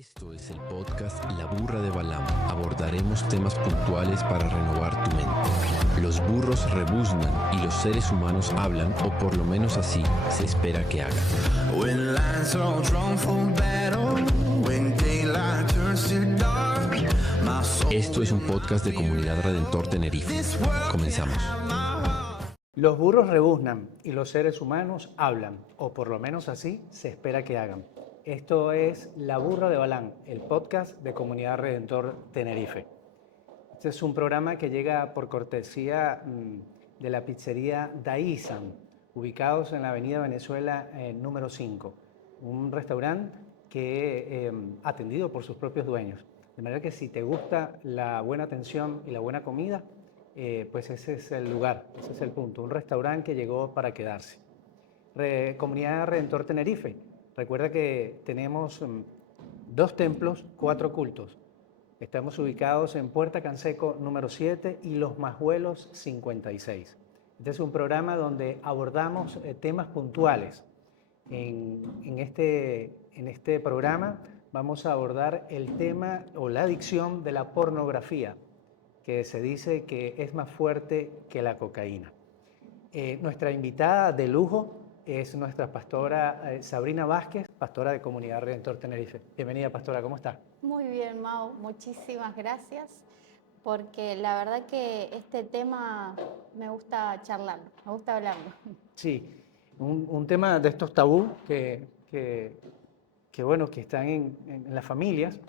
Esto es el podcast La Burra de Balaam. Abordaremos temas puntuales para renovar tu mente. Los burros rebuznan y los seres humanos hablan, o por lo menos así se espera que hagan. When lines are drawn for battle, when daylight turns to dark, my soul. Esto es un podcast de Comunidad Redentor Tenerife. Comenzamos. Los burros rebuznan y los seres humanos hablan, o por lo menos así se espera que hagan. Esto es La Burra de Balaam, el podcast de Comunidad Redentor Tenerife. Este es un programa que llega por cortesía de la pizzería Daizan, ubicados en la avenida Venezuela número 5, un restaurante que atendido por sus propios dueños. De manera que si te gusta la buena atención y la buena comida, pues ese es el lugar, ese es el punto. Un restaurante que llegó para quedarse. Comunidad Redentor Tenerife. Recuerda que tenemos 2 templos, 4 cultos. Estamos ubicados en Puerta Canseco número 7 y Los Majuelos 56. Este es un programa donde abordamos temas puntuales. En este programa vamos a abordar el tema o la adicción de la pornografía, que se dice que es más fuerte que la cocaína. Nuestra invitada de lujo es nuestra pastora Sabrina Vázquez, pastora de Comunidad Redentor Tenerife. Bienvenida, pastora, ¿cómo está? Muy bien, Mau, muchísimas gracias, porque la verdad que este tema me gusta charlarlo, me gusta hablarlo. Sí, un tema de estos tabú que están en las familias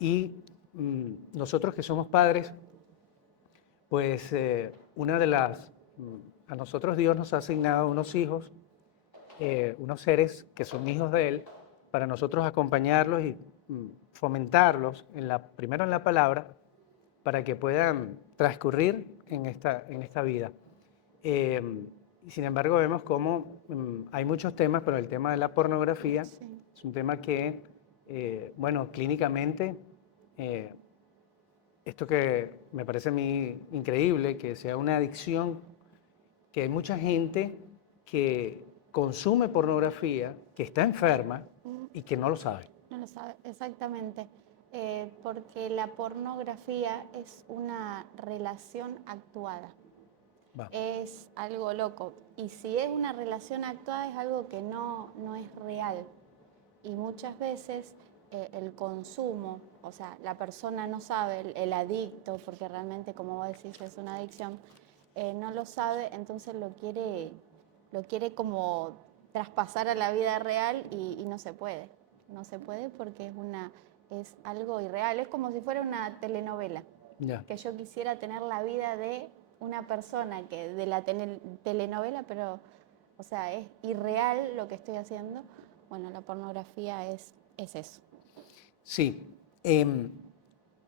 y nosotros que somos padres, pues a nosotros Dios nos ha asignado unos hijos, unos seres que son hijos de Él, para nosotros acompañarlos y fomentarlos, primero en la palabra, para que puedan transcurrir en esta vida. Sin embargo, vemos cómo hay muchos temas, pero el tema de la pornografía Sí. es un tema que, clínicamente, esto que me parece a mí increíble, que sea una adicción, que hay mucha gente que consume pornografía, que está enferma y que no lo sabe. No lo sabe, exactamente, porque la pornografía es una relación actuada. Va. Es algo loco, y si es una relación actuada es algo que no es real, y muchas veces el consumo, o sea, la persona no sabe, el adicto, porque realmente, como vos decís, es una adicción, no lo sabe, entonces lo quiere como traspasar a la vida real y no se puede. No se puede porque es algo irreal, es como si fuera una telenovela. Ya. Que yo quisiera tener la vida de una persona de la telenovela, pero, o sea, es irreal lo que estoy haciendo. Bueno, la pornografía es eso. Sí.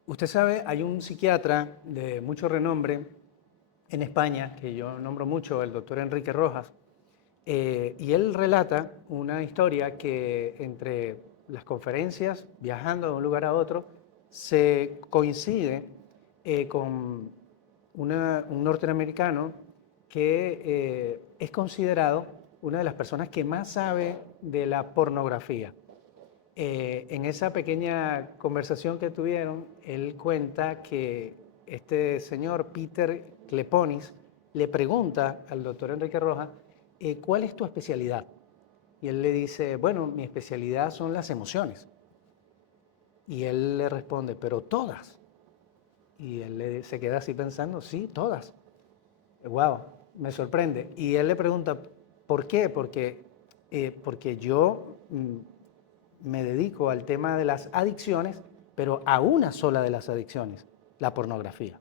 Usted sabe, hay un psiquiatra de mucho renombre en España, que yo nombro mucho, el doctor Enrique Rojas, y él relata una historia que entre las conferencias, viajando de un lugar a otro, se coincide con un norteamericano que es considerado una de las personas que más sabe de la pornografía. En esa pequeña conversación que tuvieron, él cuenta que este señor Peter Kleponis le pregunta al doctor Enrique Rojas, ¿cuál es tu especialidad? Y él le dice, bueno, mi especialidad son las emociones. Y él le responde, pero todas. Y él se queda así pensando, sí, todas. Wow, me sorprende. Y él le pregunta, ¿por qué? Porque yo me dedico al tema de las adicciones, pero a una sola de las adicciones, la pornografía.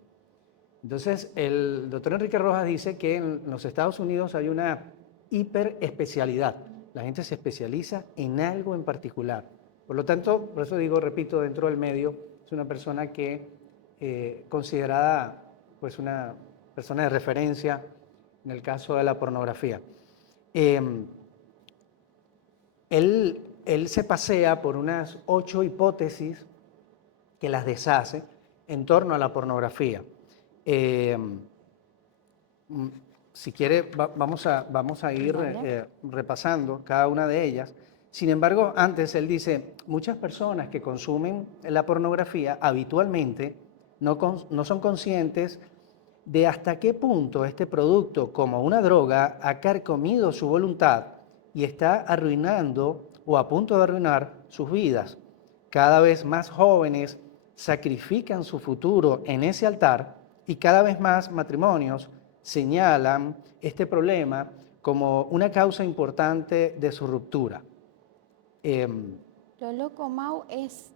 Entonces, el doctor Enrique Rojas dice que en los Estados Unidos hay una hiperespecialidad. La gente se especializa en algo en particular. Por lo tanto, por eso digo, repito, dentro del medio, es una persona que considerada pues una persona de referencia en el caso de la pornografía. Él se pasea por unas 8 hipótesis que las deshace en torno a la pornografía. Si quiere, vamos a ir repasando cada una de ellas. Sin embargo, antes él dice, muchas personas que consumen la pornografía habitualmente no son conscientes de hasta qué punto este producto, como una droga, ha carcomido su voluntad y está arruinando o a punto de arruinar sus vidas. Cada vez más jóvenes sacrifican su futuro en ese altar y cada vez más matrimonios señalan este problema como una causa importante de su ruptura. Lo loco, Mau, es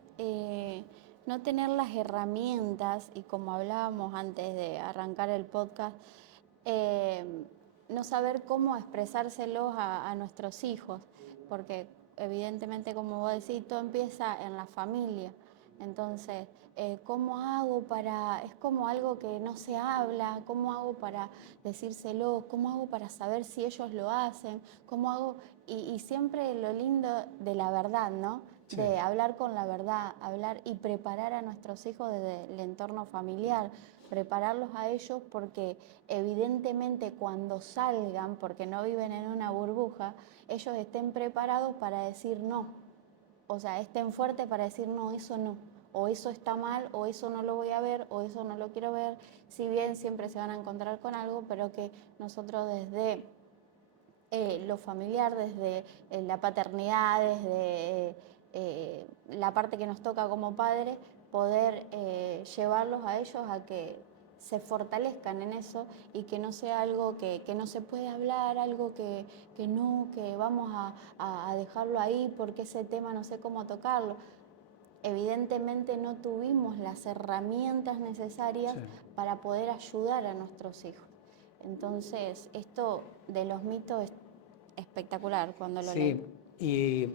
no tener las herramientas y como hablábamos antes de arrancar el podcast, eh, no saber cómo expresárselos a nuestros hijos, porque evidentemente, como vos decís, todo empieza en la familia. Entonces, ¿cómo hago para...? Es como algo que no se habla, ¿cómo hago para decírselo? ¿Cómo hago para saber si ellos lo hacen? ¿Cómo hago...? Y siempre lo lindo de la verdad, ¿no? Sí. De hablar con la verdad, hablar y preparar a nuestros hijos desde el entorno familiar, prepararlos a ellos porque evidentemente cuando salgan, porque no viven en una burbuja, ellos estén preparados para decir no. O sea, estén fuertes para decir no, eso no. O eso está mal, o eso no lo voy a ver, o eso no lo quiero ver. Si bien siempre se van a encontrar con algo, pero que nosotros desde lo familiar, desde la paternidad, desde la parte que nos toca como padres, poder llevarlos a ellos a que se fortalezcan en eso y que no sea algo que no se puede hablar, algo que no, que vamos a dejarlo ahí porque ese tema no sé cómo tocarlo. Evidentemente no tuvimos las herramientas necesarias para poder ayudar a nuestros hijos. Entonces, esto de los mitos es espectacular cuando lo leí. Sí, y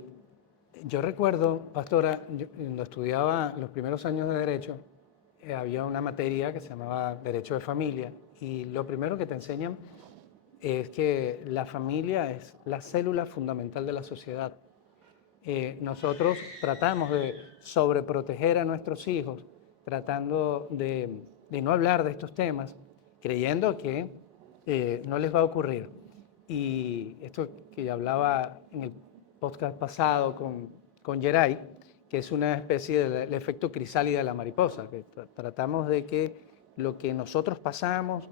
yo recuerdo, pastora, cuando estudiaba los primeros años de Derecho, había una materia que se llamaba Derecho de Familia, y lo primero que te enseñan es que la familia es la célula fundamental de la sociedad. Nosotros tratamos de sobreproteger a nuestros hijos, tratando de no hablar de estos temas, creyendo que no les va a ocurrir. Y esto que hablaba en el podcast pasado con Geray, que es una especie del efecto crisálida de la mariposa, que tratamos de que lo que nosotros pasamos,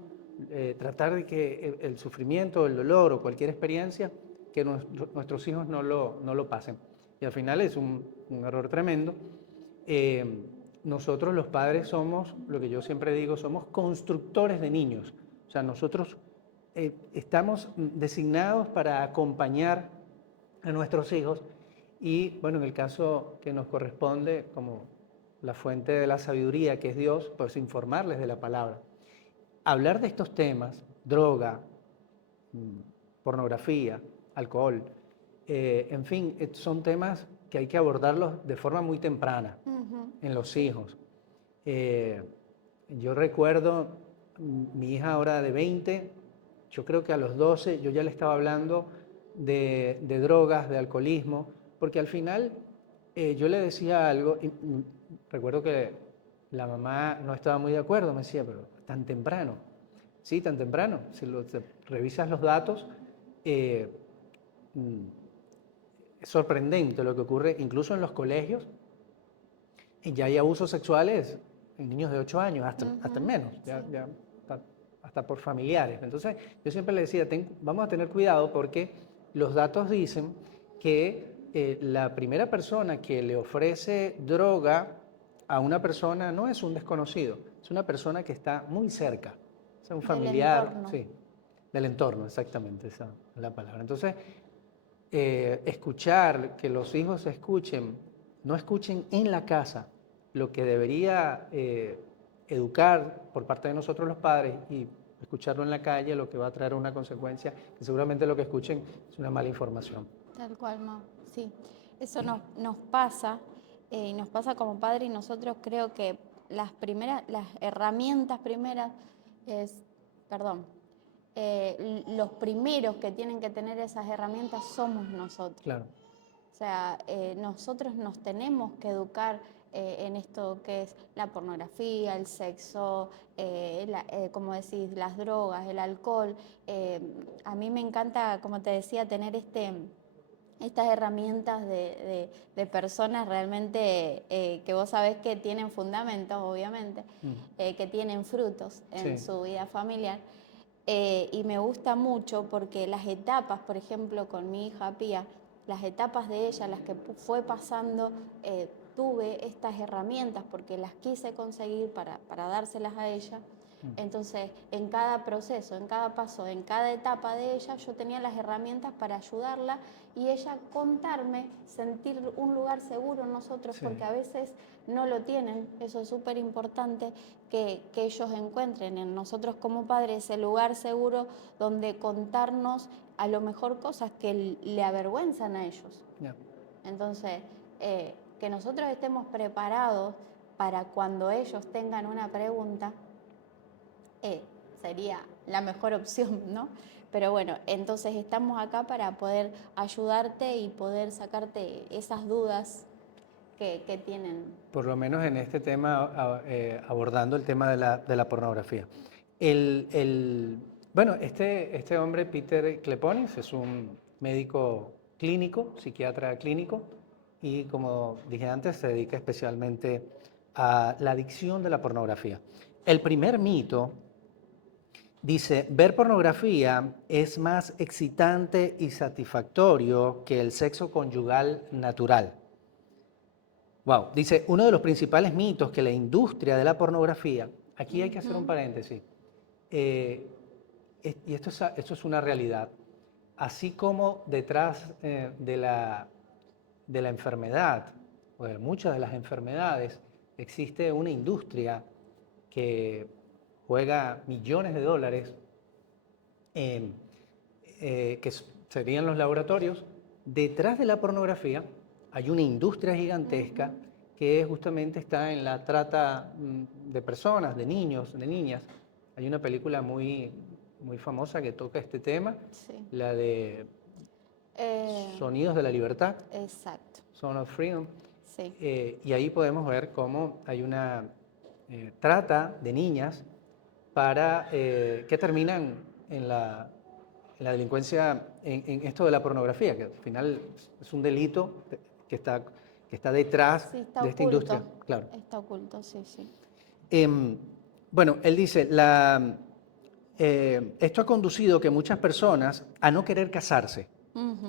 tratar de que el sufrimiento, el dolor o cualquier experiencia, que nuestros hijos no lo pasen. Y al final es un error tremendo. Nosotros los padres somos, lo que yo siempre digo, somos constructores de niños. O sea, nosotros estamos designados para acompañar a nuestros hijos y, bueno, en el caso que nos corresponde, como la fuente de la sabiduría, que es Dios, pues informarles de la palabra. Hablar de estos temas, droga, pornografía, alcohol, en fin, son temas que hay que abordarlos de forma muy temprana en los hijos. Yo recuerdo, mi hija ahora de 20, yo creo que a los 12 yo ya le estaba hablando de drogas, de alcoholismo, porque al final yo le decía algo y recuerdo que la mamá no estaba muy de acuerdo, me decía, pero tan temprano. Sí, tan temprano. Si revisas los datos, es sorprendente lo que ocurre incluso en los colegios. Ya hay abusos sexuales en niños de 8 años, hasta menos, hasta por familiares. Entonces, yo siempre le decía, vamos a tener cuidado porque los datos dicen que la primera persona que le ofrece droga a una persona no es un desconocido, es una persona que está muy cerca, es un familiar, sí, del entorno, exactamente, esa es la palabra. Entonces, escuchar, que los hijos escuchen, no escuchen en la casa lo que debería educar por parte de nosotros los padres y escucharlo en la calle, lo que va a traer una consecuencia, que seguramente lo que escuchen es una mala información. Tal cual, Mau, sí. Eso nos pasa, y nos pasa como padre y nosotros creo que las herramientas primeras los primeros que tienen que tener esas herramientas somos nosotros. Claro. O sea, nosotros nos tenemos que educar en esto que es la pornografía, el sexo, como decís, las drogas, el alcohol. A mí me encanta, como te decía, tener estas herramientas de personas realmente que vos sabés que tienen fundamentos, obviamente, que tienen frutos en Sí. su vida familiar. Y me gusta mucho porque las etapas, por ejemplo, con mi hija Pía, las etapas de ella, las que fue pasando, tuve estas herramientas porque las quise conseguir para dárselas a ella. Entonces, en cada proceso, en cada paso, en cada etapa de ella, yo tenía las herramientas para ayudarla y ella contarme, sentir un lugar seguro en nosotros, Sí. porque a veces no lo tienen. Eso es súper importante que ellos encuentren en nosotros como padres ese lugar seguro donde contarnos a lo mejor cosas que le avergüenzan a ellos. Ya. Entonces, que nosotros estemos preparados para cuando ellos tengan una pregunta, sería la mejor opción, ¿no? Pero bueno, entonces estamos acá para poder ayudarte y poder sacarte esas dudas que tienen. Por lo menos en este tema, abordando el tema de la pornografía. Bueno, este hombre, Peter Kleponis, es un médico clínico, psiquiatra clínico, y como dije antes, se dedica especialmente a la adicción de la pornografía. El primer mito dice, ver pornografía es más excitante y satisfactorio que el sexo conyugal natural. Wow, dice, uno de los principales mitos que la industria de la pornografía, aquí hay que hacer un paréntesis, eh, y esto es una realidad, así como detrás de la enfermedad, o de muchas de las enfermedades, existe una industria que juega millones de dólares en, serían los laboratorios. Detrás de la pornografía hay una industria gigantesca que justamente está en la trata de personas, de niños, de niñas. Hay una película muy, muy famosa que toca este tema, Sí. la de Eh, Sonidos de la Libertad, exacto, Son of Freedom. sí. Y ahí podemos ver cómo hay una trata de niñas para que terminan en la delincuencia, en esto de la pornografía, que al final es un delito que está detrás Sí, está de esta oculto. industria. Claro. Está oculto, sí, sí. Bueno, él dice, esto ha conducido que muchas personas a no querer casarse.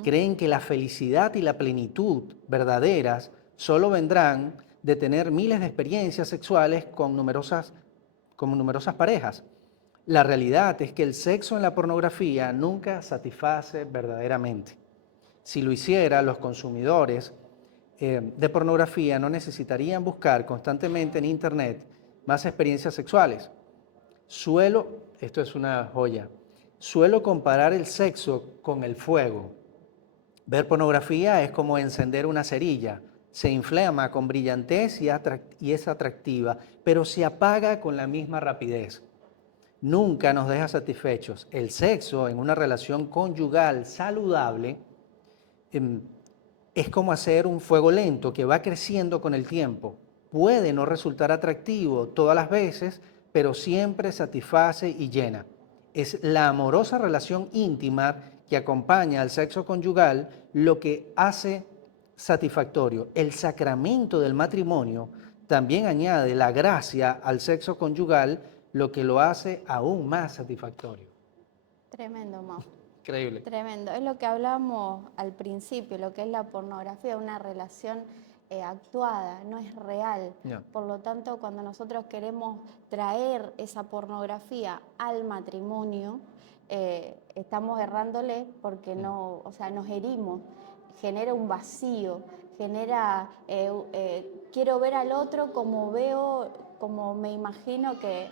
Creen que la felicidad y la plenitud verdaderas solo vendrán de tener miles de experiencias sexuales con numerosas parejas. La realidad es que el sexo en la pornografía nunca satisface verdaderamente. Si lo hiciera, los consumidores de pornografía no necesitarían buscar constantemente en Internet más experiencias sexuales. Esto es una joya, suelo comparar el sexo con el fuego. Ver pornografía es como encender una cerilla. Se inflama con brillantez y es atractiva, pero se apaga con la misma rapidez. Nunca nos deja satisfechos. El sexo en una relación conyugal saludable es como hacer un fuego lento que va creciendo con el tiempo. Puede no resultar atractivo todas las veces, pero siempre satisface y llena. Es la amorosa relación íntima que acompaña al sexo conyugal lo que hace satisfactorio. El sacramento del matrimonio también añade la gracia al sexo conyugal, lo que lo hace aún más satisfactorio. Tremendo, Mau. Increíble. Tremendo. Es lo que hablábamos al principio, lo que es la pornografía, una relación actuada, no es real. No. Por lo tanto, cuando nosotros queremos traer esa pornografía al matrimonio, estamos errándole porque no, o sea, nos herimos, genera un vacío, genera, quiero ver al otro como veo, como me imagino que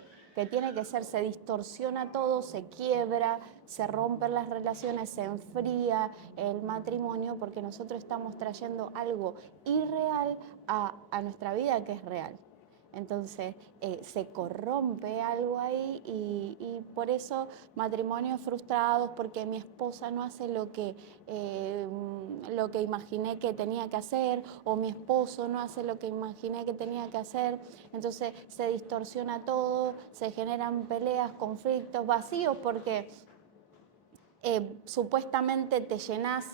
tiene que ser, se distorsiona todo, se quiebra, se rompen las relaciones, se enfría el matrimonio porque nosotros estamos trayendo algo irreal a nuestra vida que es real. Entonces se corrompe algo ahí y por eso matrimonios frustrados porque mi esposa no hace lo que imaginé que tenía que hacer o mi esposo no hace lo que imaginé que tenía que hacer. Entonces se distorsiona todo, se generan peleas, conflictos, vacíos porque supuestamente te llenas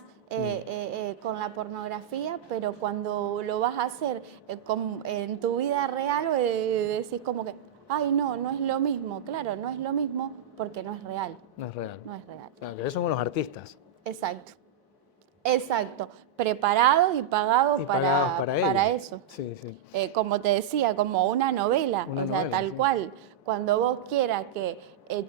con la pornografía, pero cuando lo vas a hacer en tu vida real, decís como que, ay, no, no es lo mismo. Claro, no es lo mismo porque no es real. No es real. No es real. Claro, que son unos artistas. Exacto. Exacto. Preparados y pagados Y pagados para ello. eso. Sí, sí. Como te decía, como una novela, Una o sea, novela, tal sí. cual. Cuando vos quieras que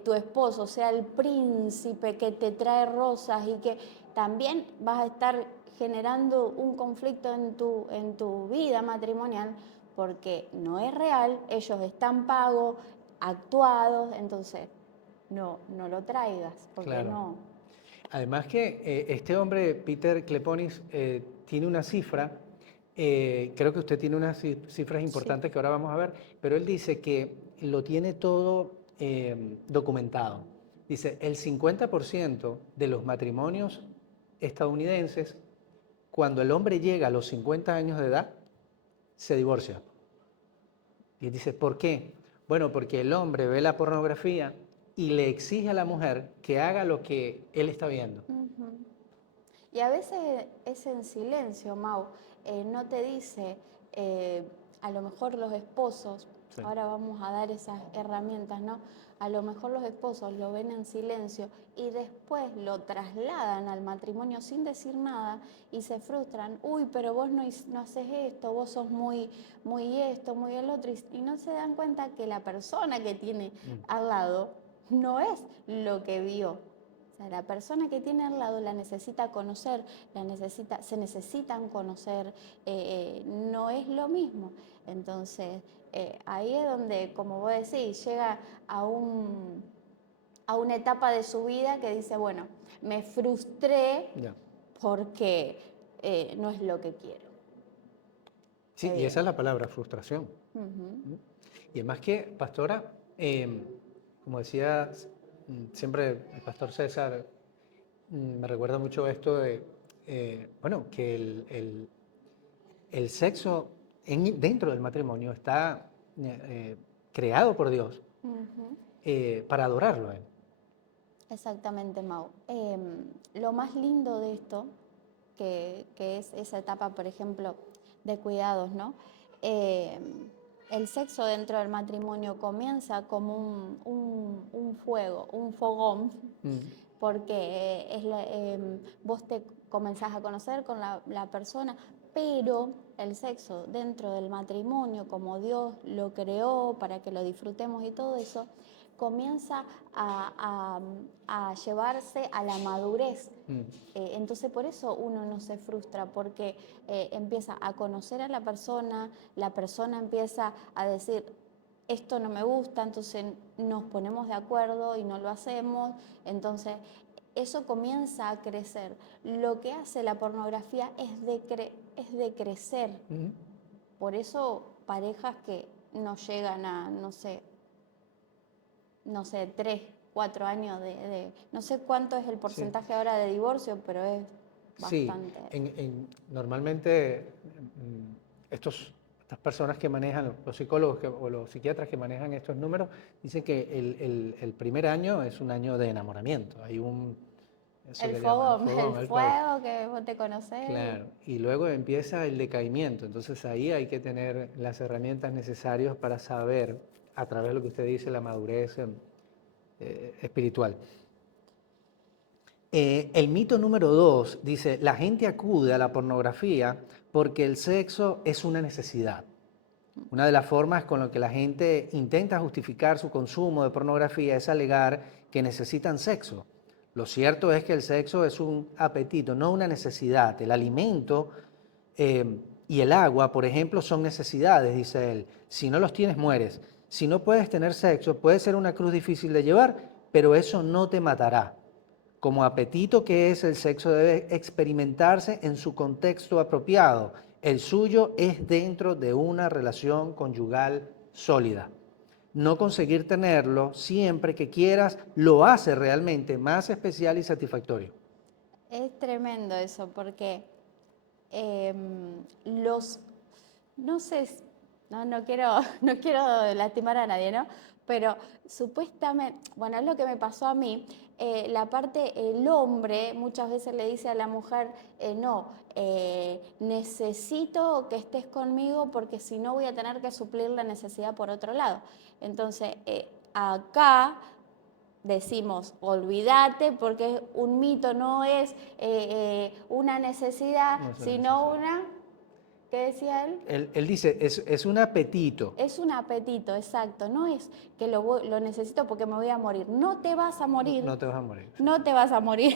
tu esposo sea el príncipe que te trae rosas y que también vas a estar generando un conflicto en tu vida matrimonial porque no es real, ellos están pagos, actuados, entonces no lo traigas, porque Claro. no. Además que este hombre, Peter Kleponis, tiene una cifra, creo que usted tiene unas cifras importantes que ahora vamos a ver, pero él dice que lo tiene todo documentado. Dice, el 50% de los matrimonios estadounidenses, cuando el hombre llega a los 50 años de edad, se divorcia. Y dice, ¿por qué? Bueno, porque el hombre ve la pornografía y le exige a la mujer que haga lo que él está viendo. Ujú. Y a veces es en silencio, Mau. No te dice, a lo mejor los esposos, Sí. ahora vamos a dar esas herramientas, ¿no? A lo mejor los esposos lo ven en silencio y después lo trasladan al matrimonio sin decir nada y se frustran. Uy, pero vos no haces esto, vos sos muy esto, muy el otro. Y no se dan cuenta que la persona que tiene al lado no es lo que vio. O sea, la persona que tiene al lado la necesita conocer, se necesitan conocer, no es lo mismo. Entonces, ahí es donde, como vos decís, llega a una etapa de su vida que dice, bueno, me frustré Ya. porque no es lo que quiero. Sí, y esa es la palabra, frustración. Uh-huh. Y además que, pastora, como decía siempre el pastor César, me recuerda mucho esto de, bueno, que el sexo dentro del matrimonio está creado por Dios para adorarlo a Él. Exactamente, Mau. Lo más lindo de esto, que es esa etapa, por ejemplo, de cuidados, ¿no? El sexo dentro del matrimonio comienza como un fuego, un fogón, porque vos te comenzás a conocer con la persona, pero el sexo dentro del matrimonio, como Dios lo creó para que lo disfrutemos y todo eso, comienza a llevarse a la madurez. Entonces por eso uno no se frustra, porque empieza a conocer a la persona empieza a decir, esto no me gusta, entonces nos ponemos de acuerdo y no lo hacemos, entonces eso comienza a crecer. Lo que hace la pornografía es de crecer. Por eso parejas que no llegan a, no sé, 3, 4 años no sé cuánto es el porcentaje ahora de divorcio, pero es bastante. Sí, normalmente estas personas que manejan, los psicólogos o los psiquiatras que manejan estos números, dicen que el primer año es un año de enamoramiento. Hay el fuego que vos te conocés. Claro, y luego empieza el decaimiento. Entonces ahí hay que tener las herramientas necesarias para saber, a través de lo que usted dice, la madurez espiritual. El mito número 2 dice, la gente acude a la pornografía porque el sexo es una necesidad. Una de las formas con las que la gente intenta justificar su consumo de pornografía es alegar que necesitan sexo. Lo cierto es que el sexo es un apetito, no una necesidad. El alimento y el agua, por ejemplo, son necesidades, dice él. Si no los tienes, mueres. Si no puedes tener sexo, puede ser una cruz difícil de llevar, pero eso no te matará. Como apetito que es, el sexo debe experimentarse en su contexto apropiado. El suyo es dentro de una relación conyugal sólida. No conseguir tenerlo siempre que quieras lo hace realmente más especial y satisfactorio. Es tremendo eso, porque no sé, no quiero, no quiero lastimar a nadie, ¿no? Pero supuestamente, bueno, es lo que me pasó a mí. La parte, el hombre muchas veces le dice a la mujer, no, necesito que estés conmigo porque si no voy a tener que suplir la necesidad por otro lado. Entonces, acá decimos, olvídate, porque un mito no es una necesidad, No es una sino necesidad. una, ¿qué decía él? Él dice, es un apetito. Es un apetito, exacto. No es que lo necesito porque me voy a morir. No te vas a morir. No te vas a morir. No te vas a morir.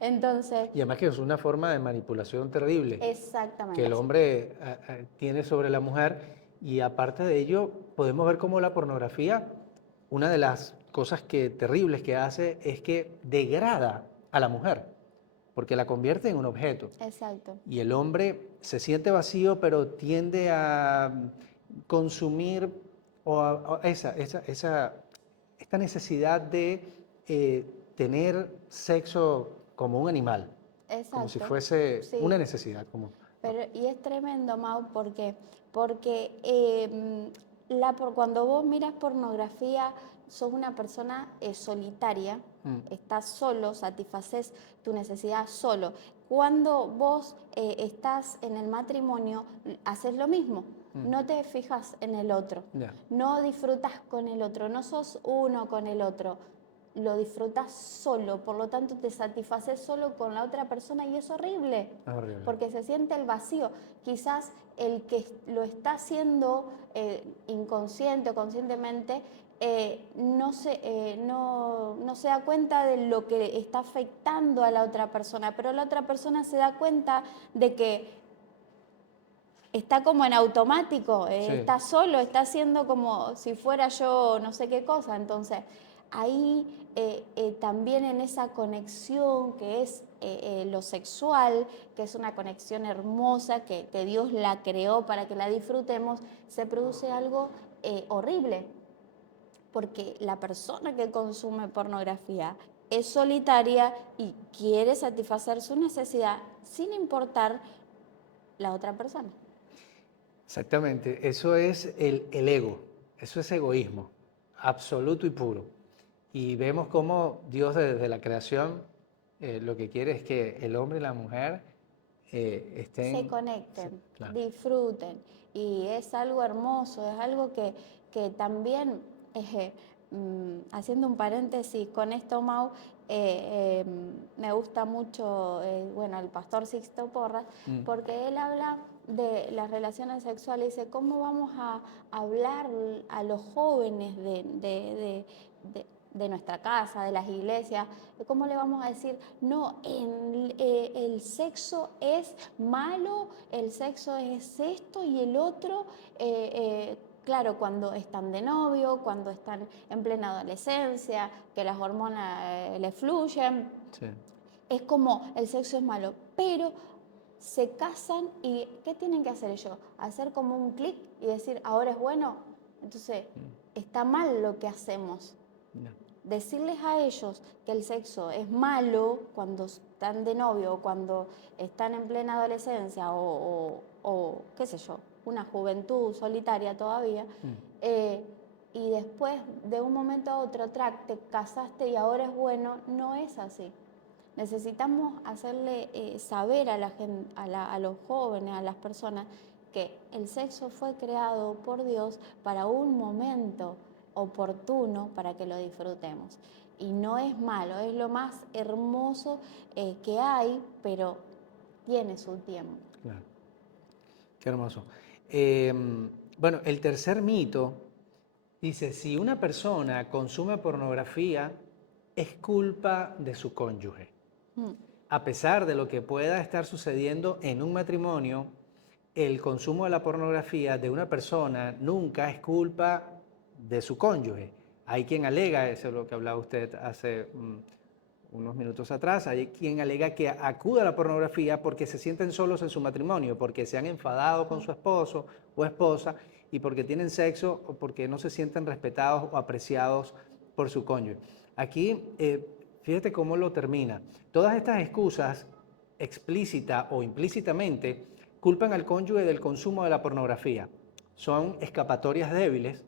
Entonces, Y además que es una forma de manipulación terrible que exactamente. el hombre tiene sobre la mujer. Y aparte de ello, podemos ver cómo la pornografía, una de las cosas terribles que hace es que degrada a la mujer, porque la convierte en un objeto. Exacto. Y el hombre se siente vacío, pero tiende a consumir esta necesidad de tener sexo como un animal, como si Exacto. fuese Sí. una necesidad. Pero, y es tremendo, Mau, porque cuando vos miras pornografía, sos una persona solitaria, estás solo, satisfaces tu necesidad solo. Cuando vos estás en el matrimonio, haces lo mismo. No te fijas en el otro, Ya. no disfrutas con el otro, no sos uno con el otro, lo disfrutas solo, por lo tanto te satisfaces solo con la otra persona y es horrible, Es horrible. porque se siente el vacío. Quizás el que lo está haciendo inconsciente o conscientemente no se da cuenta de lo que está afectando a la otra persona, pero la otra persona se da cuenta de que está como en automático, Sí. está solo, está haciendo como si fuera yo no sé qué cosa. Entonces, ahí también en esa conexión que es lo sexual, que es una conexión hermosa, que Dios la creó para que la disfrutemos, se produce algo horrible. Porque la persona que consume pornografía es solitaria y quiere satisfacer su necesidad sin importar la otra persona. Exactamente, eso es el ego, eso es egoísmo, absoluto y puro. Y vemos cómo Dios desde la creación lo que quiere es que el hombre y la mujer estén... Se conecten, Sí, claro. disfruten. Y es algo hermoso, es algo que también, haciendo un paréntesis con esto, Mau, me gusta mucho, bueno, el pastor Sixto Porras, porque él habla de las relaciones sexuales y dice, ¿cómo vamos a hablar a los jóvenes de nuestra casa, de las iglesias? ¿Cómo le vamos a decir, no, el sexo es malo, el sexo es esto y el otro? Claro, cuando están de novio, cuando están en plena adolescencia, que las hormonas les fluyen, Sí. es como el sexo es malo, pero se casan y ¿qué tienen que hacer ellos? Hacer como un clic y decir, ahora es bueno. Entonces, está mal lo que hacemos. Ya. Decirles a ellos que el sexo es malo cuando están de novio o cuando están en plena adolescencia o qué sé yo, una juventud solitaria todavía, y después de un momento a otro te casaste y ahora es bueno, no es así. Necesitamos hacerle saber a los jóvenes, a las personas, que el sexo fue creado por Dios para un momento oportuno para que lo disfrutemos. Y no es malo, es lo más hermoso que hay, pero tiene su tiempo. Claro. Qué hermoso. Bueno, el tercer mito dice, si una persona consume pornografía, es culpa de su cónyuge. A pesar de lo que pueda estar sucediendo en un matrimonio, el consumo de la pornografía de una persona nunca es culpa de su cónyuge. Hay quien alega, eso es lo que hablaba usted hace unos minutos atrás, hay quien alega que acude a la pornografía porque se sienten solos en su matrimonio, porque se han enfadado con su esposo o esposa y porque tienen sexo o porque no se sienten respetados o apreciados por su cónyuge. Aquí, fíjate cómo lo termina. Todas estas excusas, explícita o implícitamente, culpan al cónyuge del consumo de la pornografía. son escapatorias débiles.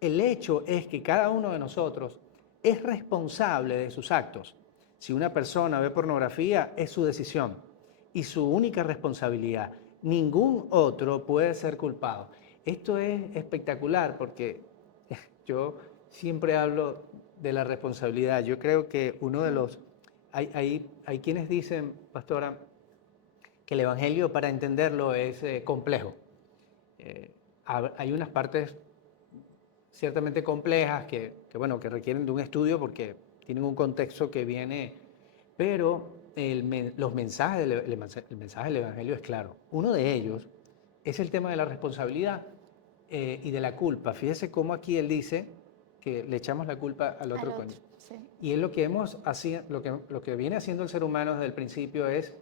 El hecho es que cada uno de nosotros es responsable de sus actos. Si una persona ve pornografía, es su decisión y su única responsabilidad. Ningún otro puede ser culpado. Esto es espectacular porque yo siempre hablo de la responsabilidad. Yo creo que uno de los... Hay quienes dicen, pastora, que el Evangelio para entenderlo es complejo. Hay unas partes ciertamente complejas bueno, que requieren de un estudio porque tienen un contexto que viene, pero los mensajes el mensaje del Evangelio es claro. Uno de ellos es el tema de la responsabilidad y de la culpa. Fíjese cómo aquí él dice que le echamos la culpa al otro cónyuge. Sí. Y es lo que viene haciendo el ser humano desde el principio es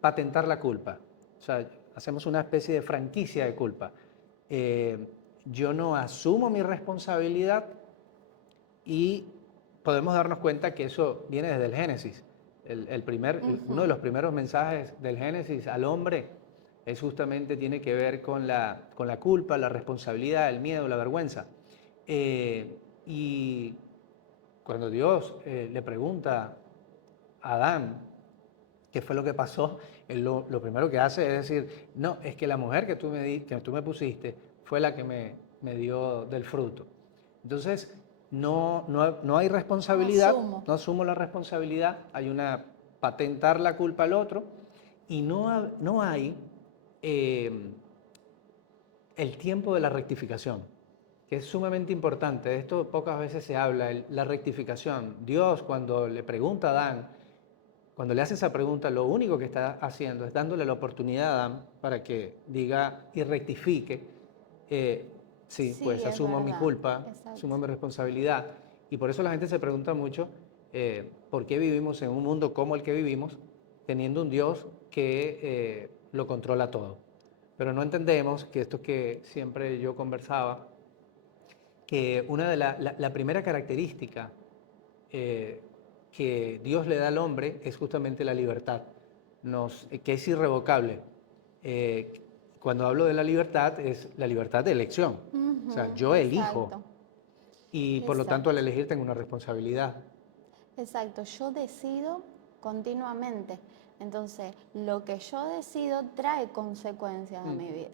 patentar la culpa. O sea, hacemos una especie de franquicia de culpa. Yo no asumo mi responsabilidad y podemos darnos cuenta que eso viene desde el Génesis. Uno de los primeros mensajes del Génesis al hombre es justamente, tiene que ver con la culpa, la responsabilidad, el miedo, la vergüenza. Y cuando Dios le pregunta a Adán qué fue lo que pasó, él lo primero que hace es decir, no, es que la mujer que tú me pusiste fue la que me dio del fruto. Entonces, no hay responsabilidad, no asumo la responsabilidad, hay una patentar la culpa al otro y no hay el tiempo de la rectificación, que es sumamente importante. De esto pocas veces se habla, la rectificación. Dios, cuando le pregunta a Adán, cuando le hace esa pregunta, lo único que está haciendo es dándole la oportunidad a Adán para que diga y rectifique. Sí, pues asumo mi culpa, asumo mi responsabilidad. Y por eso la gente se pregunta mucho por qué vivimos en un mundo como el que vivimos, teniendo un Dios que lo controla todo. Pero no entendemos que esto que siempre yo conversaba, que una de la primera característica que Dios le da al hombre es justamente la libertad, que es irrevocable. Cuando hablo de la libertad, es la libertad de elección. O sea, yo elijo y por lo tanto al elegir tengo una responsabilidad. Exacto, yo decido continuamente. Entonces, lo que yo decido trae consecuencias a mi vida.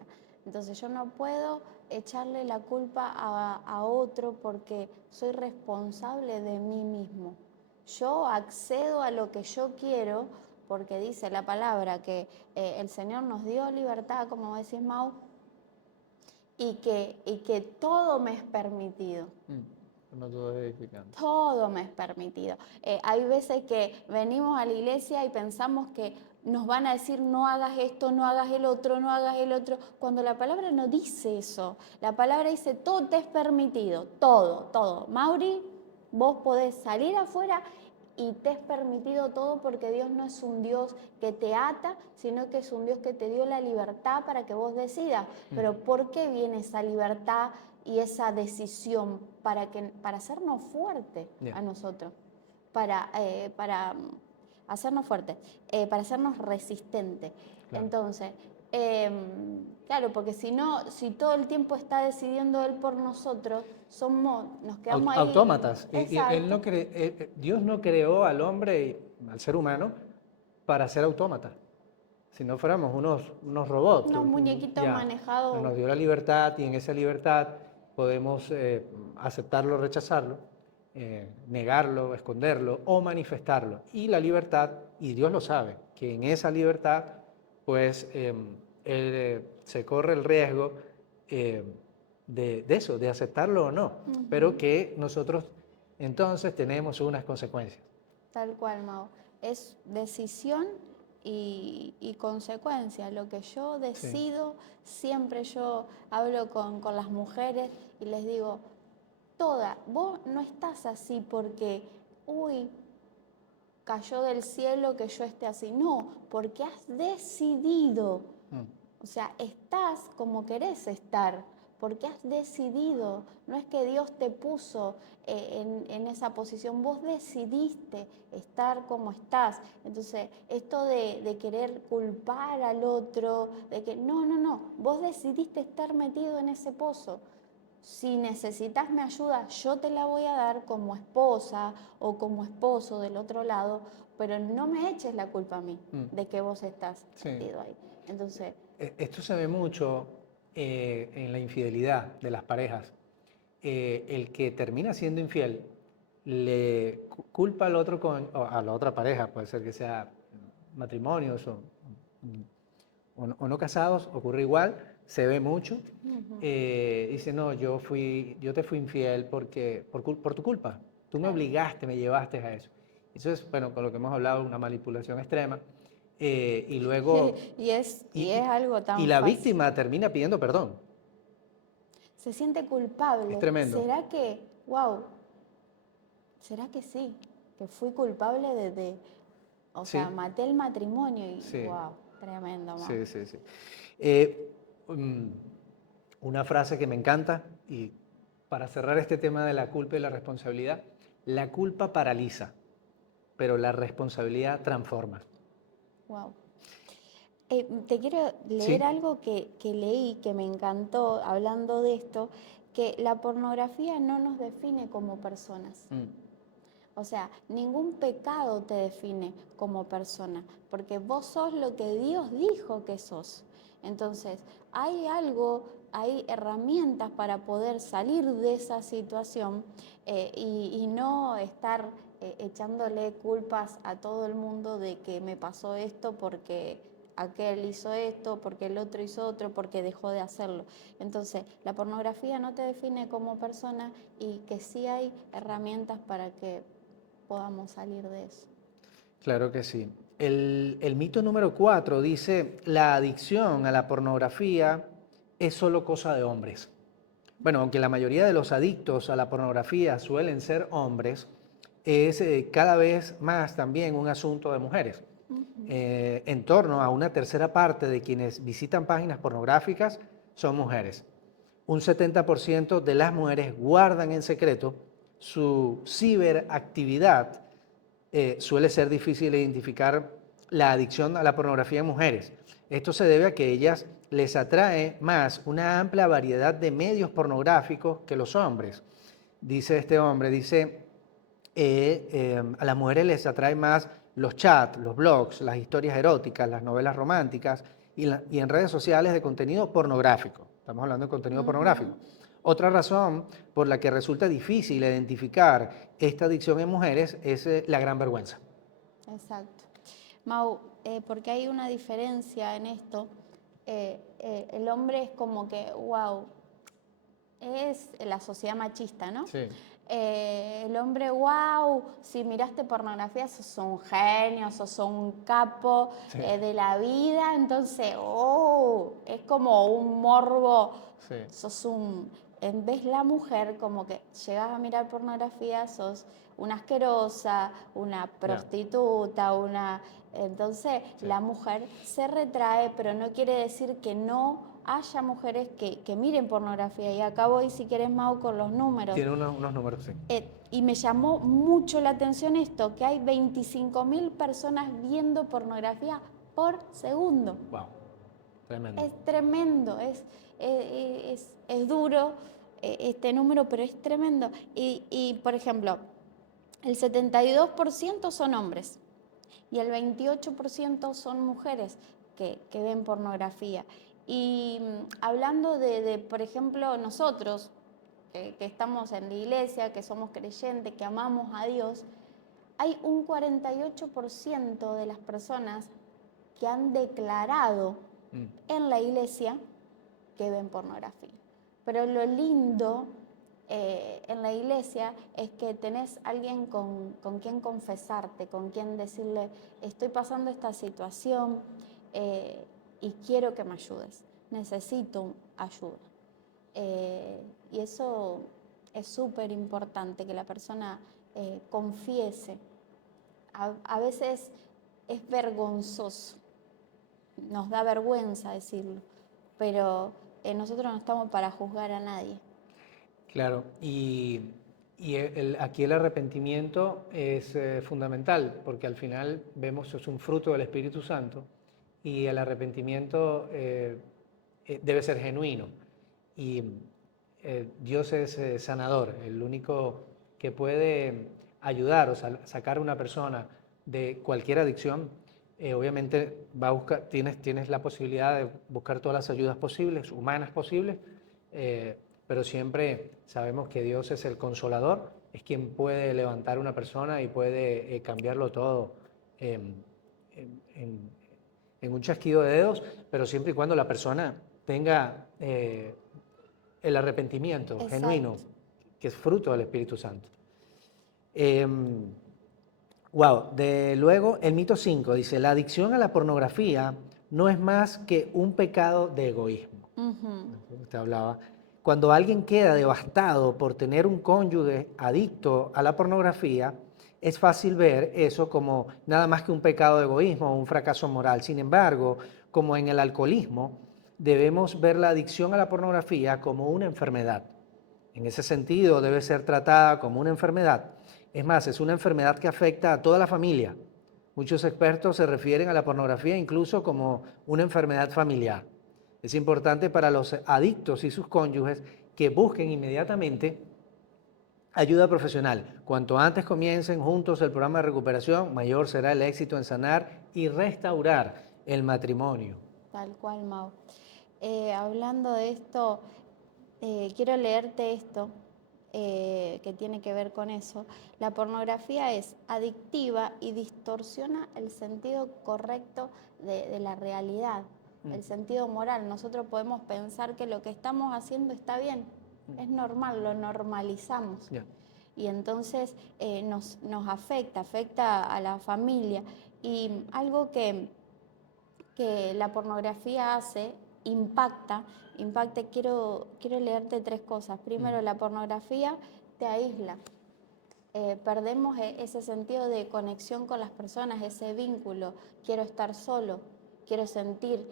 Entonces, yo no puedo echarle la culpa a otro porque soy responsable de mí mismo. Yo accedo a lo que yo quiero porque dice la palabra que el Señor nos dio libertad, como decís, Mau, y que todo me es permitido. No todo es edificante. Todo me es permitido. Hay veces que venimos a la iglesia y pensamos que nos van a decir no hagas esto, no hagas el otro, no hagas el otro, cuando la palabra no dice eso. La palabra dice todo te es permitido, todo, todo. Mauri, vos podés salir afuera y te es permitido todo porque Dios no es un Dios que te ata, sino que es un Dios que te dio la libertad para que vos decidas. Pero ¿por qué viene esa libertad y esa decisión? Para hacernos fuertes a nosotros, para hacernos fuertes, para hacernos resistentes. Claro. Entonces, claro, porque si todo el tiempo está decidiendo Él por nosotros, nos quedamos ahí. Autómatas. Dios no creó al hombre, al ser humano, para ser autómata. Si no fuéramos unos robots. Unos muñequitos manejados. Nos dio la libertad y en esa libertad podemos aceptarlo, rechazarlo, negarlo, esconderlo o manifestarlo. Y la libertad, y Dios lo sabe, que en esa libertad pues se corre el riesgo de eso, de aceptarlo o no, pero que nosotros entonces tenemos unas consecuencias. Tal cual, Mau. Es decisión y consecuencia. Lo que yo decido, siempre yo hablo con las mujeres y les digo, vos no estás así porque, cayó del cielo que yo esté así. No, porque has decidido. O sea, estás como querés estar, porque has decidido, no es que Dios te puso en esa posición, vos decidiste estar como estás. Entonces, esto de querer culpar al otro, de que no, vos decidiste estar metido en ese pozo. Si necesitas mi ayuda, yo te la voy a dar como esposa o como esposo del otro lado, pero no me eches la culpa a mí de que vos estás metido ahí. Entonces, esto se ve mucho en la infidelidad de las parejas. El que termina siendo infiel le culpa al otro o a la otra pareja, puede ser que sea matrimonios o no casados, ocurre igual, se ve mucho. Dice, no, yo te fui infiel por tu culpa. Tú me obligaste, me llevaste a eso. Eso es, bueno, con lo que hemos hablado, una manipulación extrema. Y luego... y es algo tan Y la fácil. víctima termina pidiendo perdón. Se siente culpable. Es tremendo. ¿Será que, será que sí? Que fui culpable o sea, maté el matrimonio y tremendo, Mau. Sí. Una frase que me encanta, y para cerrar este tema de la culpa y la responsabilidad, la culpa paraliza, pero la responsabilidad transforma. Wow. Te quiero leer algo que leí, que me encantó hablando de esto, que la pornografía no nos define como personas. O sea, ningún pecado te define como persona, porque vos sos lo que Dios dijo que sos. Entonces, hay herramientas para poder salir de esa situación y no estar echándole culpas a todo el mundo de que me pasó esto porque aquel hizo esto, porque el otro hizo otro, porque dejó de hacerlo. Entonces, la pornografía no te define como persona y que sí hay herramientas para que podamos salir de eso. Claro que sí. El mito número 4 dice, la adicción a la pornografía es solo cosa de hombres. Bueno, aunque la mayoría de los adictos a la pornografía suelen ser hombres, es cada vez más también un asunto de mujeres. En torno a una tercera parte de quienes visitan páginas pornográficas son mujeres. Un 70% de las mujeres guardan en secreto su ciberactividad. Suele ser difícil identificar la adicción a la pornografía en mujeres. Esto se debe a que ellas les atrae más una amplia variedad de medios pornográficos que los hombres. Dice este hombre, a las mujeres les atrae más los chats, los blogs, las historias eróticas, las novelas románticas y en redes sociales de contenido pornográfico. Estamos hablando de contenido pornográfico. Otra razón por la que resulta difícil identificar esta adicción en mujeres es la gran vergüenza. Exacto. Mau, porque hay una diferencia en esto. El hombre es como que, es la sociedad machista, ¿no? Sí. El hombre, si miraste pornografía, sos un genio, sos un capo de la vida, entonces, es como un morbo, sos en vez la mujer, como que llegas a mirar pornografía, sos una asquerosa, una prostituta, entonces la mujer se retrae, pero no quiere decir que no haya mujeres que miren pornografía. Y acá voy, si querés, Mau, con los números. Tiene unos números, sí. Y me llamó mucho la atención esto, que hay 25.000 personas viendo pornografía por segundo. Wow, tremendo. Es tremendo, es duro este número, pero es tremendo. Y por ejemplo, el 72% son hombres y el 28% son mujeres que ven pornografía. Y hablando por ejemplo, nosotros, que estamos en la iglesia, que somos creyentes, que amamos a Dios, hay un 48% de las personas que han declarado en la iglesia que ven pornografía. Pero lo lindo en la iglesia es que tenés alguien con quien confesarte, con quien decirle, estoy pasando esta situación y quiero que me ayudes, necesito ayuda. Y eso es súper importante, que la persona confiese. A veces es vergonzoso, nos da vergüenza decirlo, pero nosotros no estamos para juzgar a nadie. Claro, aquí el arrepentimiento es fundamental, porque al final vemos que es un fruto del Espíritu Santo y el arrepentimiento debe ser genuino. Y Dios es sanador, el único que puede ayudar o sacar a una persona de cualquier adicción. Obviamente va a buscar, tienes la posibilidad de buscar todas las ayudas posibles, humanas posibles, pero siempre sabemos que Dios es el consolador, es quien puede levantar a una persona y puede cambiarlo todo en, en- en un chasquido de dedos, pero siempre y cuando la persona tenga el arrepentimiento genuino, Exacto. que es fruto del Espíritu Santo. Wow, luego el mito 5 dice, la adicción a la pornografía no es más que un pecado de egoísmo. Ujú. Usted hablaba. Cuando alguien queda devastado por tener un cónyuge adicto a la pornografía, es fácil ver eso como nada más que un pecado de egoísmo o un fracaso moral. Sin embargo, como en el alcoholismo, debemos ver la adicción a la pornografía como una enfermedad. En ese sentido, debe ser tratada como una enfermedad. Es más, es una enfermedad que afecta a toda la familia. Muchos expertos se refieren a la pornografía incluso como una enfermedad familiar. Es importante para los adictos y sus cónyuges que busquen inmediatamente ayuda profesional. Cuanto antes comiencen juntos el programa de recuperación, mayor será el éxito en sanar y restaurar el matrimonio. Tal cual, Mau. Hablando de esto, quiero leerte esto que tiene que ver con eso. La pornografía es adictiva y distorsiona el sentido correcto de la realidad, el sentido moral. Nosotros podemos pensar que lo que estamos haciendo está bien, es normal, lo normalizamos. Ya. Y entonces nos afecta a la familia. Y algo que la pornografía hace, impacta, quiero leerte tres cosas. Primero, la pornografía te aísla. Perdemos ese sentido de conexión con las personas, ese vínculo. Quiero estar solo, quiero sentir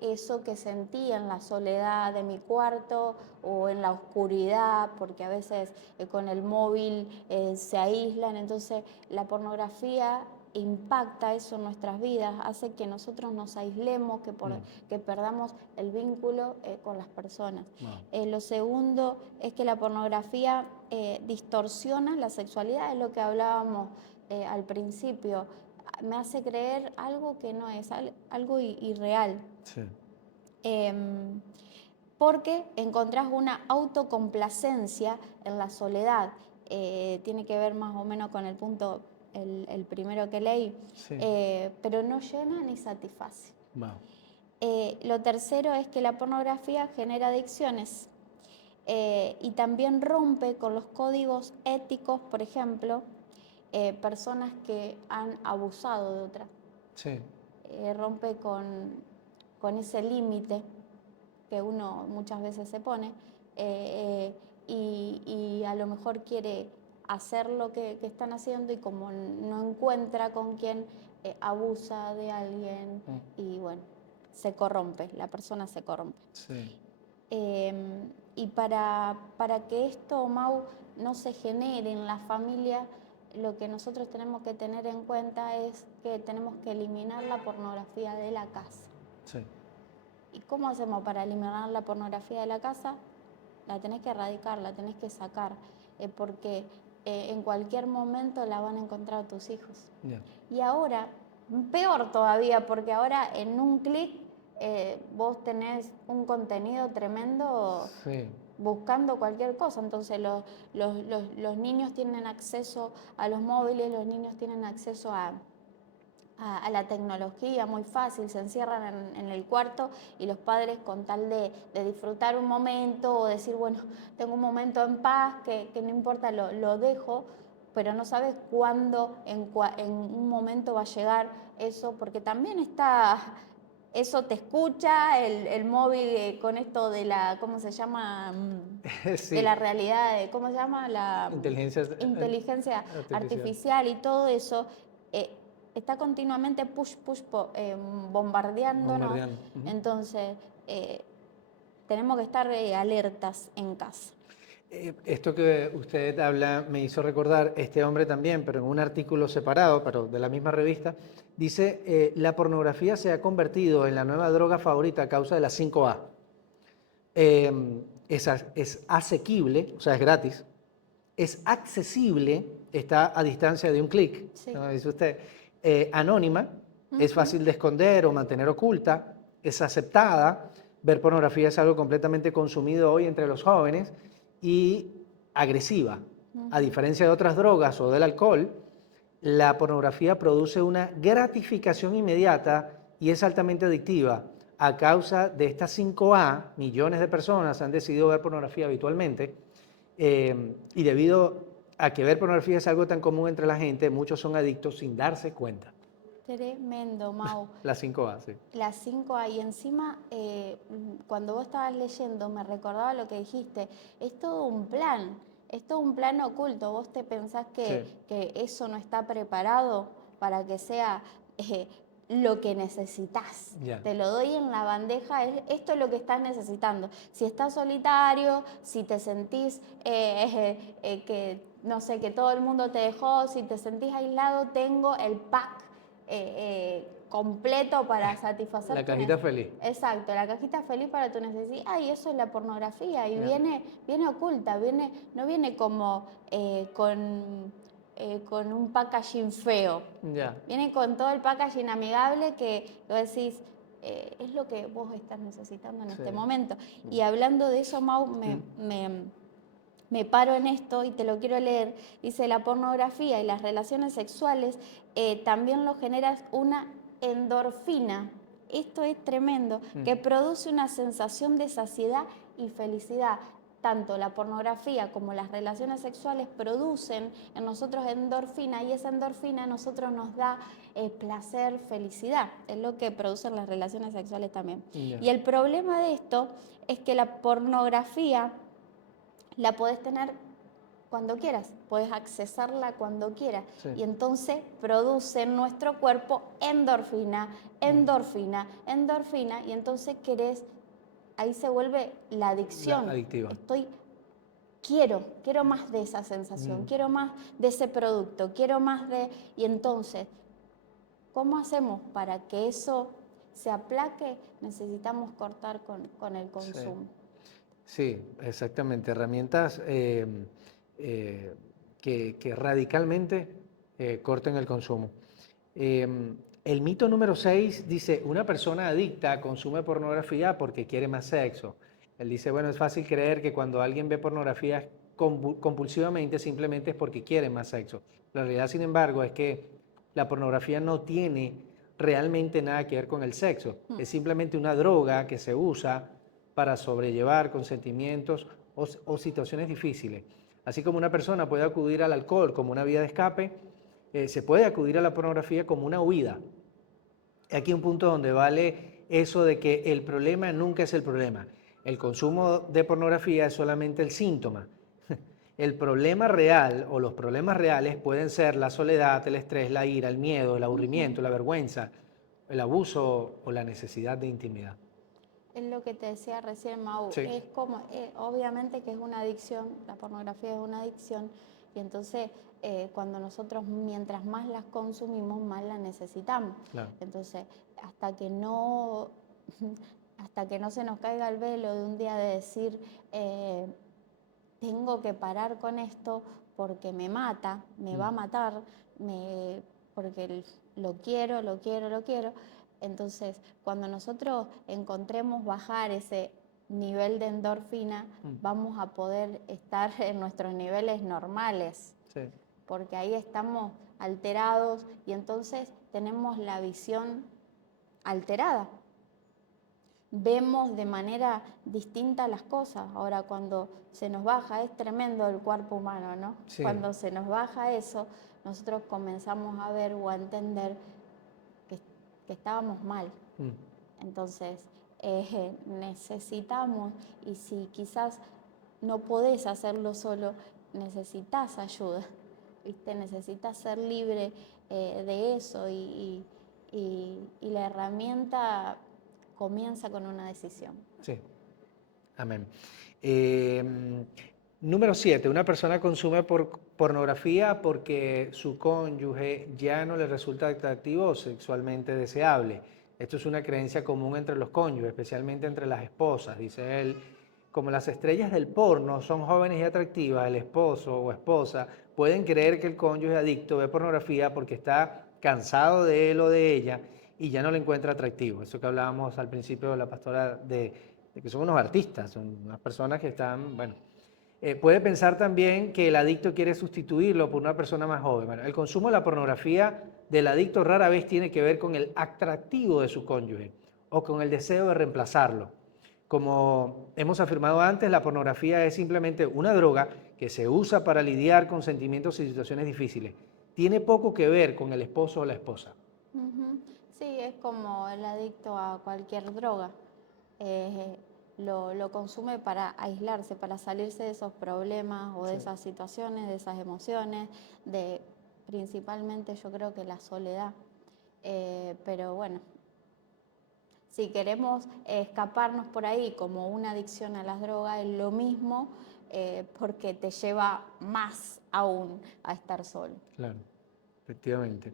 eso que sentí en la soledad de mi cuarto o en la oscuridad, porque a veces con el móvil se aíslan. Entonces la pornografía impacta eso en nuestras vidas, hace que nosotros nos aislemos, que perdamos el vínculo con las personas. Wow. Lo segundo es que la pornografía distorsiona la sexualidad, es lo que hablábamos al principio. Me hace creer algo que no es, algo irreal. Sí. Porque encontrás una autocomplacencia en la soledad. Tiene que ver más o menos con el punto, el primero que leí, Sí. pero no llena ni satisface. Wow. Lo tercero es que la pornografía genera adicciones y también rompe con los códigos éticos, por ejemplo, personas que han abusado de otra. Sí. Rompe con ese límite que uno muchas veces se pone y a lo mejor quiere hacer lo que están haciendo y como no encuentra con quién abusa de alguien y bueno, se corrompe, la persona se corrompe. Sí. Y para que esto, Mau, no se genere en la familia, lo que nosotros tenemos que tener en cuenta es que tenemos que eliminar la pornografía de la casa. Sí. ¿Y cómo hacemos para eliminar la pornografía de la casa? La tenés que erradicar, la tenés que sacar, porque en cualquier momento la van a encontrar tus hijos. Yeah. Y ahora, peor todavía, porque ahora en un clic vos tenés un contenido tremendo Sí. buscando cualquier cosa. Entonces los niños tienen acceso a los móviles, los niños tienen acceso a la tecnología muy fácil, se encierran en el cuarto y los padres con tal de disfrutar un momento o decir, bueno, tengo un momento en paz, que no importa, lo dejo, pero no sabes cuándo, en un momento va a llegar eso, porque también está, eso te escucha, el móvil con esto de la, ¿cómo se llama? Sí. De la realidad, ¿cómo se llama? La inteligencia artificial y todo eso. Está continuamente bombardeándonos. Bombardeando. Entonces, tenemos que estar alertas en casa. Esto que usted habla me hizo recordar, este hombre también, pero en un artículo separado, pero de la misma revista, dice, la pornografía se ha convertido en la nueva droga favorita a causa de las 5A. Es asequible, o sea, es gratis, es accesible, está a distancia de un clic, Sí. ¿no? Dice usted, anónima, es fácil de esconder o mantener oculta, es aceptada. Ver pornografía es algo completamente consumido hoy entre los jóvenes y agresiva. A diferencia de otras drogas o del alcohol, la pornografía produce una gratificación inmediata y es altamente adictiva. A causa de estas 5A, millones de personas han decidido ver pornografía habitualmente, y debido a que ver pornografía es algo tan común entre la gente, muchos son adictos sin darse cuenta. Tremendo, Mau. Las 5A, sí. Las 5A y encima, cuando vos estabas leyendo, me recordaba lo que dijiste, es todo un plan, es todo un plan oculto. ¿Vos te pensás que eso no está preparado para que sea lo que necesitas? Ya. Te lo doy en la bandeja, esto es lo que estás necesitando. Si estás solitario, si te sentís que, no sé, que todo el mundo te dejó, si te sentís aislado, tengo el pack completo para satisfacer La cajita feliz. Exacto, la cajita feliz para tu necesidad, y eso es la pornografía, y Ya. viene oculta, no viene como con un packaging feo, Ya. viene con todo el packaging amigable que vos decís, es lo que vos estás necesitando en este momento. Y hablando de eso, Mau, me paro en esto y te lo quiero leer. Dice, la pornografía y las relaciones sexuales también lo generan una endorfina. Esto es tremendo, que produce una sensación de saciedad y felicidad. Tanto la pornografía como las relaciones sexuales producen en nosotros endorfina, y esa endorfina a nosotros nos da placer, felicidad. Es lo que producen las relaciones sexuales también. Ya. Y el problema de esto es que la pornografía la podés tener cuando quieras, podés accesarla cuando quieras. Sí. Y entonces produce en nuestro cuerpo endorfina, y entonces ahí se vuelve la adicción. La adictiva. Quiero más de esa sensación, quiero más de ese producto, quiero más de... Y entonces, ¿cómo hacemos para que eso se aplaque? Necesitamos cortar con el consumo. Sí, exactamente. Herramientas que radicalmente corten el consumo. El mito número 6 dice, una persona adicta consume pornografía porque quiere más sexo. Él dice, bueno, es fácil creer que cuando alguien ve pornografía compulsivamente simplemente es porque quiere más sexo. La realidad, sin embargo, es que la pornografía no tiene realmente nada que ver con el sexo. Es simplemente una droga que se usa para sobrellevar con sentimientos o situaciones difíciles. Así como una persona puede acudir al alcohol como una vía de escape, se puede acudir a la pornografía como una huida. Aquí un punto donde vale eso de que el problema nunca es el problema. El consumo de pornografía es solamente el síntoma. El problema real o los problemas reales pueden ser la soledad, el estrés, la ira, el miedo, el aburrimiento, la vergüenza, el abuso o la necesidad de intimidad. Es lo que te decía recién, Mau. Sí. Es como, obviamente que es una adicción, la pornografía es una adicción, y entonces cuando nosotros, mientras más las consumimos, más las necesitamos. Claro. Entonces, hasta que no se nos caiga el velo de un día de decir, tengo que parar con esto porque me mata, me va a matar, porque lo quiero. Entonces, cuando nosotros encontremos bajar ese nivel de endorfina, vamos a poder estar en nuestros niveles normales. Sí. Porque ahí estamos alterados y entonces tenemos la visión alterada. Vemos de manera distinta las cosas. Ahora, cuando se nos baja, es tremendo el cuerpo humano, ¿no? Sí. Cuando se nos baja eso, nosotros comenzamos a ver o a entender que estábamos mal. Entonces, necesitamos, y si quizás no podés hacerlo solo, necesitas ayuda, ¿viste? Necesitas ser libre de eso, y la herramienta comienza con una decisión. Sí. Amén. Eh, Número 7, una persona consume pornografía porque su cónyuge ya no le resulta atractivo o sexualmente deseable. Esto es una creencia común entre los cónyuges, especialmente entre las esposas, dice él. Como las estrellas del porno son jóvenes y atractivas, el esposo o esposa pueden creer que el cónyuge adicto ve pornografía porque está cansado de él o de ella y ya no le encuentra atractivo. Eso que hablábamos al principio de la pastora de que son unos artistas, son unas personas que están, bueno. Puede pensar también que el adicto quiere sustituirlo por una persona más joven. Bueno, el consumo de la pornografía del adicto rara vez tiene que ver con el atractivo de su cónyuge o con el deseo de reemplazarlo. Como hemos afirmado antes, la pornografía es simplemente una droga que se usa para lidiar con sentimientos y situaciones difíciles. Tiene poco que ver con el esposo o la esposa. Ujú. Sí, es como el adicto a cualquier droga. Eh, lo consume para aislarse, para salirse de esos problemas o de Sí. esas situaciones, de esas emociones, de principalmente yo creo que la soledad. Pero bueno, si queremos escaparnos por ahí como una adicción a las drogas, es lo mismo porque te lleva más aún a estar solo. Claro, efectivamente.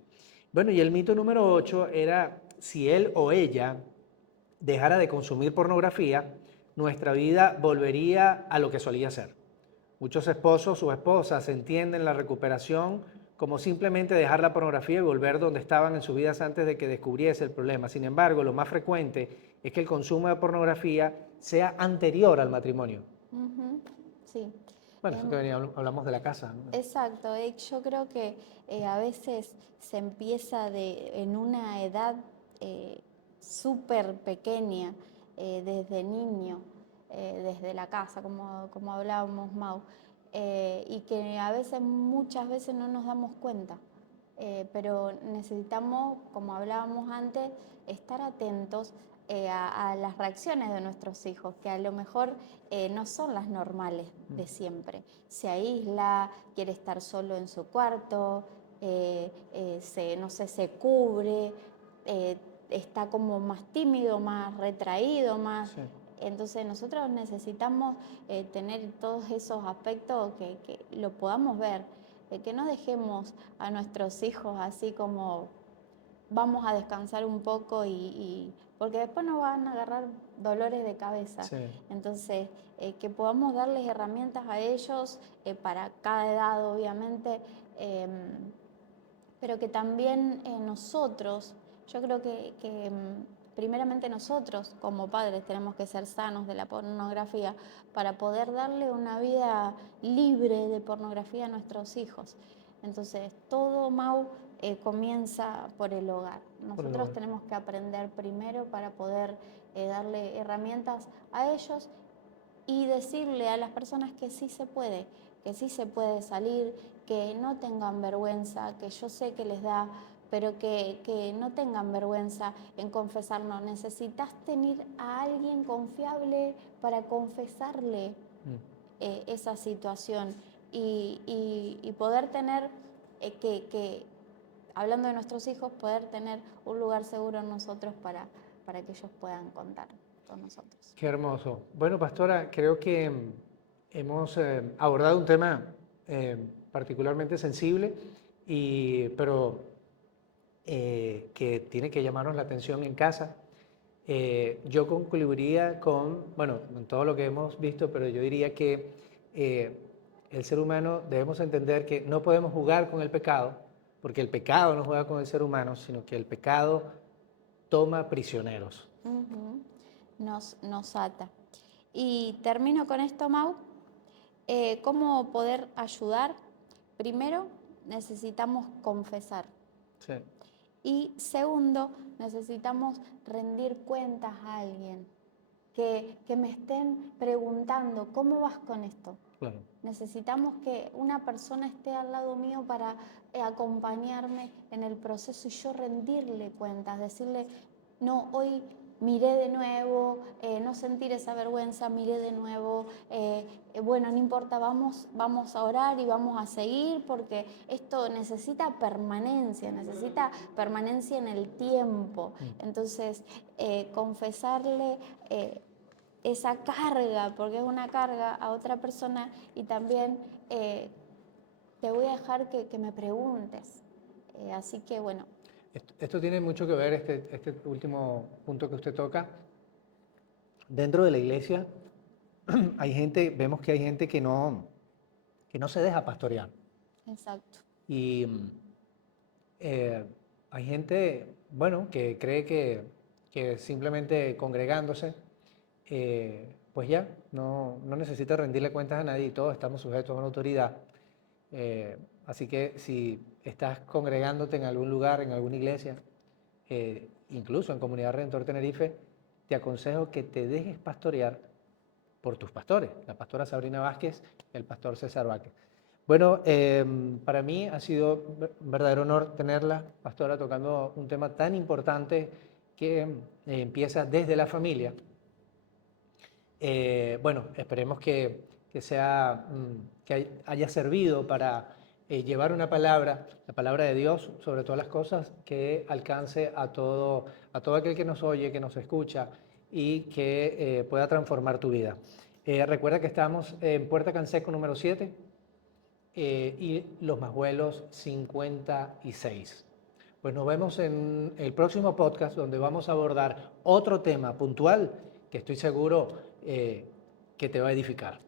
Bueno, y el mito número 8 era si él o ella dejara de consumir pornografía, nuestra vida volvería a lo que solía ser. Muchos esposos o esposas entienden la recuperación como simplemente dejar la pornografía y volver donde estaban en sus vidas antes de que descubriese el problema. Sin embargo, lo más frecuente es que el consumo de pornografía sea anterior al matrimonio. Ujú. Sí. Bueno, eso que hablamos de la casa, ¿no? Exacto, yo creo que a veces se empieza en una edad súper pequeña, desde niño, desde la casa, como hablábamos, Mau, y que a veces, muchas veces no nos damos cuenta. Pero necesitamos, como hablábamos antes, estar atentos a las reacciones de nuestros hijos, que a lo mejor no son las normales de siempre. Se aísla, quiere estar solo en su cuarto, no sé, se cubre, está como más tímido, más retraído, más... Sí. Entonces nosotros necesitamos tener todos esos aspectos que lo podamos ver, que no dejemos a nuestros hijos así como vamos a descansar un poco porque después nos van a agarrar dolores de cabeza. Sí. Entonces, que podamos darles herramientas a ellos para cada edad, obviamente, pero que también nosotros, yo creo que primeramente nosotros como padres tenemos que ser sanos de la pornografía para poder darle una vida libre de pornografía a nuestros hijos. Entonces, todo, Mau, comienza por el hogar. Nosotros tenemos que aprender primero para poder darle herramientas a ellos y decirle a las personas que sí se puede salir, que no tengan vergüenza, que yo sé que les da, pero que no tengan vergüenza en confesarnos. Necesitas tener a alguien confiable para confesarle esa situación y poder tener, hablando de nuestros hijos, poder tener un lugar seguro en nosotros para que ellos puedan contar con nosotros. Qué hermoso. Bueno, pastora, creo que hemos abordado un tema particularmente sensible, pero que tiene que llamarnos la atención en casa. Yo concluiría bueno, con todo lo que hemos visto, pero yo diría que el ser humano debemos entender que no podemos jugar con el pecado, porque el pecado no juega con el ser humano, sino que el pecado toma prisioneros. Uh-huh. Nos ata. Y termino con esto, Mau. ¿Cómo poder ayudar? Primero, necesitamos confesar. Sí. Y segundo, necesitamos rendir cuentas a alguien. Que me estén preguntando, ¿cómo vas con esto? Claro. Necesitamos que una persona esté al lado mío para acompañarme en el proceso y yo rendirle cuentas, decirle, no, hoy miré de nuevo, no sentir esa vergüenza, miré de nuevo, bueno, no importa, vamos a orar y vamos a seguir porque esto necesita permanencia en el tiempo. Entonces, confesarle esa carga, porque es una carga a otra persona, y también te voy a dejar que me preguntes. Así que bueno. Esto tiene mucho que ver, este último punto que usted toca. Dentro de la iglesia vemos que hay gente que no se deja pastorear. Exacto. Y hay gente, bueno, que cree que simplemente congregándose, pues ya, no necesita rendirle cuentas a nadie y todos estamos sujetos a una autoridad. Así que si estás congregándote en algún lugar, en alguna iglesia, incluso en Comunidad Redentor Tenerife, te aconsejo que te dejes pastorear por tus pastores, la pastora Sabrina Vázquez y el pastor César Vázquez. Bueno, para mí ha sido un verdadero honor tenerla, pastora, tocando un tema tan importante que empieza desde la familia. Bueno, esperemos que haya servido para llevar una palabra, la palabra de Dios, sobre todas las cosas, que alcance a todo aquel que nos oye, que nos escucha y que pueda transformar tu vida. Recuerda que estamos en Puerta Canseco número 7 y Los Majuelos 56. Pues nos vemos en el próximo podcast, donde vamos a abordar otro tema puntual que estoy seguro que te va a edificar.